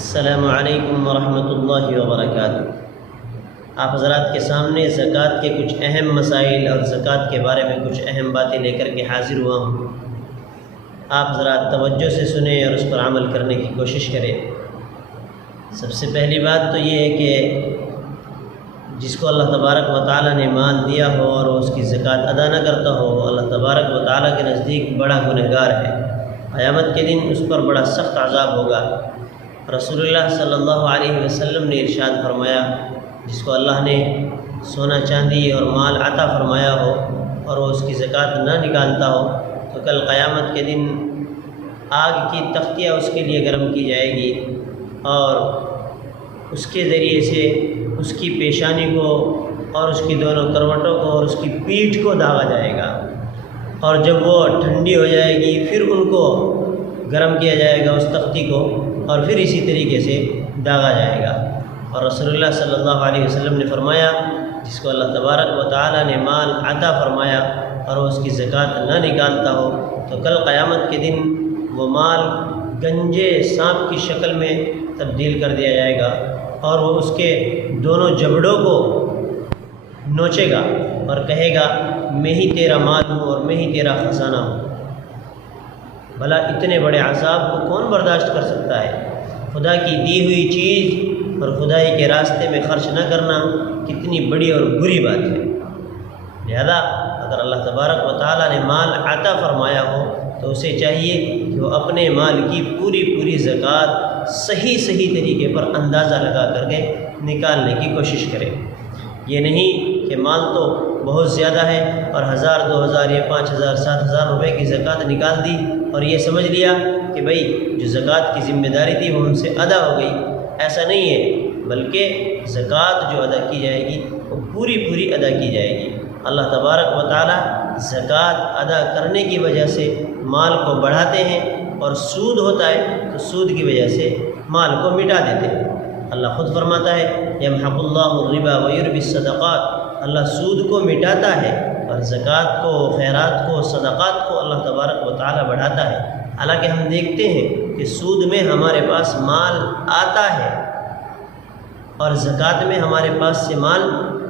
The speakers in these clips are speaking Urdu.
السلام علیکم ورحمۃ اللہ وبرکاتہ۔ آپ حضرات کے سامنے زکوٰۃ کے کچھ اہم مسائل اور زکوٰۃ کے بارے میں کچھ اہم باتیں لے کر کے حاضر ہوا ہوں۔ آپ حضرات توجہ سے سنیں اور اس پر عمل کرنے کی کوشش کریں۔ سب سے پہلی بات تو یہ ہے کہ جس کو اللہ تبارک و تعالیٰ نے مال دیا ہو اور وہ اس کی زکوٰۃ ادا نہ کرتا ہو، اللہ تبارک و تعالیٰ کے نزدیک بڑا گنہگار ہے۔ قیامت کے دن اس پر بڑا سخت عذاب ہوگا۔ رسول اللہ صلی اللہ علیہ وسلم نے ارشاد فرمایا، جس کو اللہ نے سونا چاندی اور مال عطا فرمایا ہو اور وہ اس کی زکوٰۃ نہ نکالتا ہو تو کل قیامت کے دن آگ کی تختیاں اس کے لیے گرم کی جائے گی اور اس کے ذریعے سے اس کی پیشانی کو اور اس کی دونوں کروٹوں کو اور اس کی پیٹھ کو داغا جائے گا، اور جب وہ ٹھنڈی ہو جائے گی پھر ان کو گرم کیا جائے گا اس تختی کو، اور پھر اسی طریقے سے داغا جائے گا۔ اور رسول اللہ صلی اللہ علیہ وسلم نے فرمایا، جس کو اللہ تبارک و تعالیٰ نے مال عطا فرمایا اور وہ اس کی زکوٰۃ نہ نکالتا ہو تو کل قیامت کے دن وہ مال گنجے سانپ کی شکل میں تبدیل کر دیا جائے گا اور وہ اس کے دونوں جبڑوں کو نوچے گا اور کہے گا میں ہی تیرا مال ہوں اور میں ہی تیرا خزانہ ہوں۔ بھلا اتنے بڑے عذاب کو کون برداشت کر سکتا ہے؟ خدا کی دی ہوئی چیز اور خدائی کے راستے میں خرچ نہ کرنا کتنی بڑی اور بری بات ہے۔ لہذا اگر اللہ تبارک و تعالیٰ نے مال عطا فرمایا ہو تو اسے چاہیے کہ وہ اپنے مال کی پوری زکوٰۃ صحیح طریقے پر اندازہ لگا کر کے نکالنے کی کوشش کرے۔ یہ نہیں کہ مال تو بہت زیادہ ہے اور 1000 2000 یا 5000 7000 روپے کی زکوٰۃ نکال دی اور یہ سمجھ لیا کہ بھئی جو زکوٰۃ کی ذمہ داری تھی وہ ہم سے ادا ہو گئی۔ ایسا نہیں ہے، بلکہ زکوٰۃ جو ادا کی جائے گی وہ پوری ادا کی جائے گی۔ اللہ تبارک و تعالیٰ زکوٰۃ ادا کرنے کی وجہ سے مال کو بڑھاتے ہیں، اور سود ہوتا ہے تو سود کی وجہ سے مال کو مٹا دیتے ہیں۔ اللہ خود فرماتا ہے یمحق اللہ الربا ویربی الصدقات، اللہ سود کو مٹاتا ہے اور زکوٰۃ کو، خیرات کو، صدقات کو اللہ تبارک و تعالیٰ بڑھاتا ہے۔ حالانکہ ہم دیکھتے ہیں کہ سود میں ہمارے پاس مال آتا ہے اور زکوٰۃ میں ہمارے پاس سے مال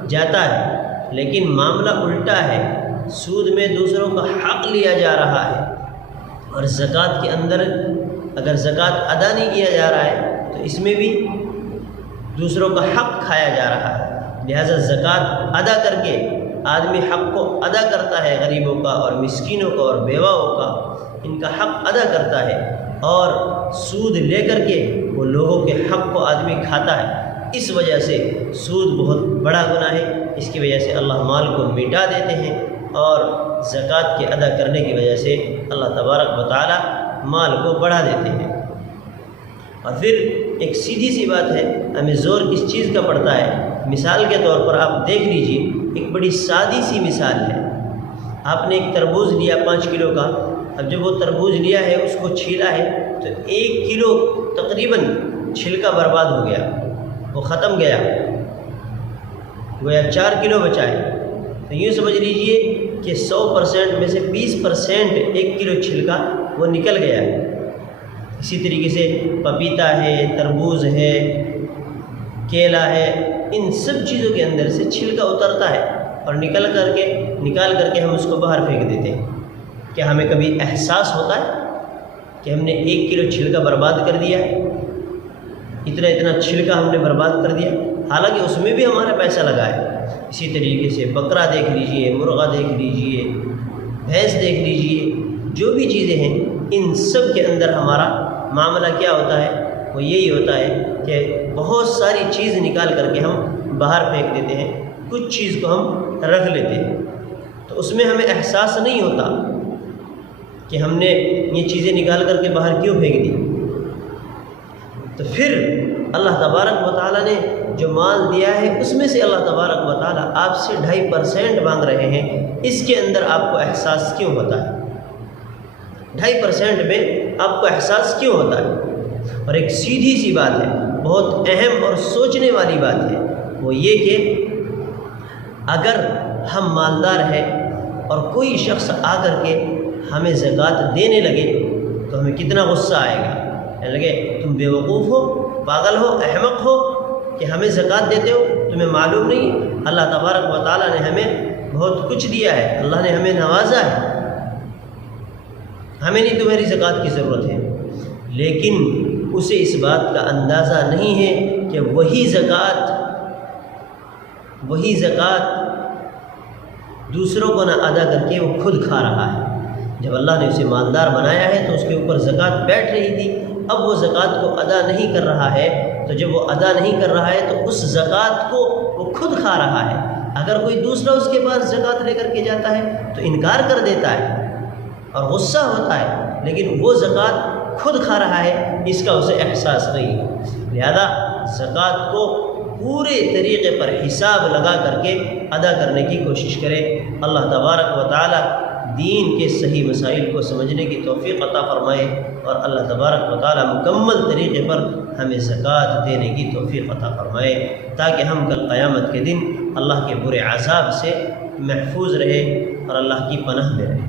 جاتا ہے، لیکن معاملہ الٹا ہے۔ سود میں دوسروں کا حق لیا جا رہا ہے اور زکوٰۃ کے اندر اگر زکوٰۃ ادا نہیں کیا جا رہا ہے تو اس میں بھی دوسروں کا حق کھایا جا رہا ہے۔ لہذا زکوٰۃ ادا کر کے آدمی حق کو ادا کرتا ہے، غریبوں کا اور مسکینوں کا اور بیواؤں کا، ان کا حق ادا کرتا ہے، اور سود لے کر کے وہ لوگوں کے حق کو آدمی کھاتا ہے۔ اس وجہ سے سود بہت بڑا گناہ ہے۔ اس کی وجہ سے اللہ مال کو مٹا دیتے ہیں اور زکوٰۃ کے ادا کرنے کی وجہ سے اللہ تبارک و تعالیٰ مال کو بڑھا دیتے ہیں۔ اور پھر ایک سیدھی سی بات ہے، ہمیں زور کس چیز کا پڑتا ہے؟ مثال کے طور پر آپ دیکھ لیجئے، ایک بڑی سادی سی مثال ہے۔ آپ نے ایک تربوز لیا 5 کلو کا، اب جب وہ تربوز لیا ہے اس کو چھیلا ہے تو 1 کلو تقریباً چھلکا برباد ہو گیا، وہ ختم گیا، گویا 4 کلو بچا ہے۔ تو یوں سمجھ لیجئے کہ 100% میں سے 20% 1 کلو چھلکا وہ نکل گیا ہے۔ اسی طریقے سے پپیتا ہے، تربوز ہے، کیلا ہے، ان سب چیزوں کے اندر سے چھلکا اترتا ہے اور نکال کر کے ہم اس کو باہر پھینک دیتے ہیں۔ کیا ہمیں کبھی احساس ہوتا ہے کہ ہم نے 1 کلو چھلکا برباد کر دیا ہے؟ اتنا چھلکا ہم نے برباد کر دیا، حالانکہ اس میں بھی ہمارا پیسہ لگا ہے۔ اسی طریقے سے بکرا دیکھ لیجئے، مرغا دیکھ لیجئے، بھینس دیکھ لیجئے، جو بھی چیزیں ہیں ان سب کے اندر ہمارا معاملہ کیا ہوتا ہے؟ وہ یہی ہوتا ہے کہ بہت ساری چیز نکال کر کے ہم باہر پھینک دیتے ہیں، کچھ چیز کو ہم رکھ لیتے ہیں، تو اس میں ہمیں احساس نہیں ہوتا کہ ہم نے یہ چیزیں نکال کر کے باہر کیوں پھینک دی۔ تو پھر اللہ تبارک و تعالیٰ نے جو مال دیا ہے اس میں سے اللہ تبارک و تعالیٰ آپ سے 2.5% مانگ رہے ہیں، اس کے اندر آپ کو احساس کیوں ہوتا ہے؟ 2.5% میں آپ کو احساس کیوں ہوتا ہے؟ اور ایک سیدھی سی بات ہے، بہت اہم اور سوچنے والی بات ہے، وہ یہ کہ اگر ہم مالدار ہیں اور کوئی شخص آ کر کے ہمیں زکوٰۃ دینے لگے تو ہمیں کتنا غصہ آئے گا، کہنے لگے تم بیوقوف ہو، پاگل ہو، احمق ہو کہ ہمیں زکوٰۃ دیتے ہو، تمہیں معلوم نہیں اللہ تبارک و تعالیٰ نے ہمیں بہت کچھ دیا ہے، اللہ نے ہمیں نوازا ہے، ہمیں نہیں تمہاری زکوٰۃ کی ضرورت ہے۔ لیکن اسے اس بات کا اندازہ نہیں ہے کہ وہی زکوٰۃ دوسروں کو نہ ادا کر کے وہ خود کھا رہا ہے۔ جب اللہ نے اسے مالدار بنایا ہے تو اس کے اوپر زکوٰۃ بیٹھ رہی تھی، اب وہ زکوٰۃ کو ادا نہیں کر رہا ہے، تو جب وہ ادا نہیں کر رہا ہے تو اس زکوٰۃ کو وہ خود کھا رہا ہے۔ اگر کوئی دوسرا اس کے پاس زکوٰۃ لے کر کے جاتا ہے تو انکار کر دیتا ہے اور غصہ ہوتا ہے، لیکن وہ زکوٰۃ خود کھا رہا ہے، اس کا اسے احساس نہیں ہے۔ لہذا زکوٰۃ کو پورے طریقے پر حساب لگا کر کے ادا کرنے کی کوشش کرے۔ اللہ تبارک و تعالی دین کے صحیح مسائل کو سمجھنے کی توفیق عطا فرمائے، اور اللہ تبارک و تعالی مکمل طریقے پر ہمیں زکوٰۃ دینے کی توفیق عطا فرمائے، تاکہ ہم کل قیامت کے دن اللہ کے برے عذاب سے محفوظ رہے اور اللہ کی پناہ میں رہے۔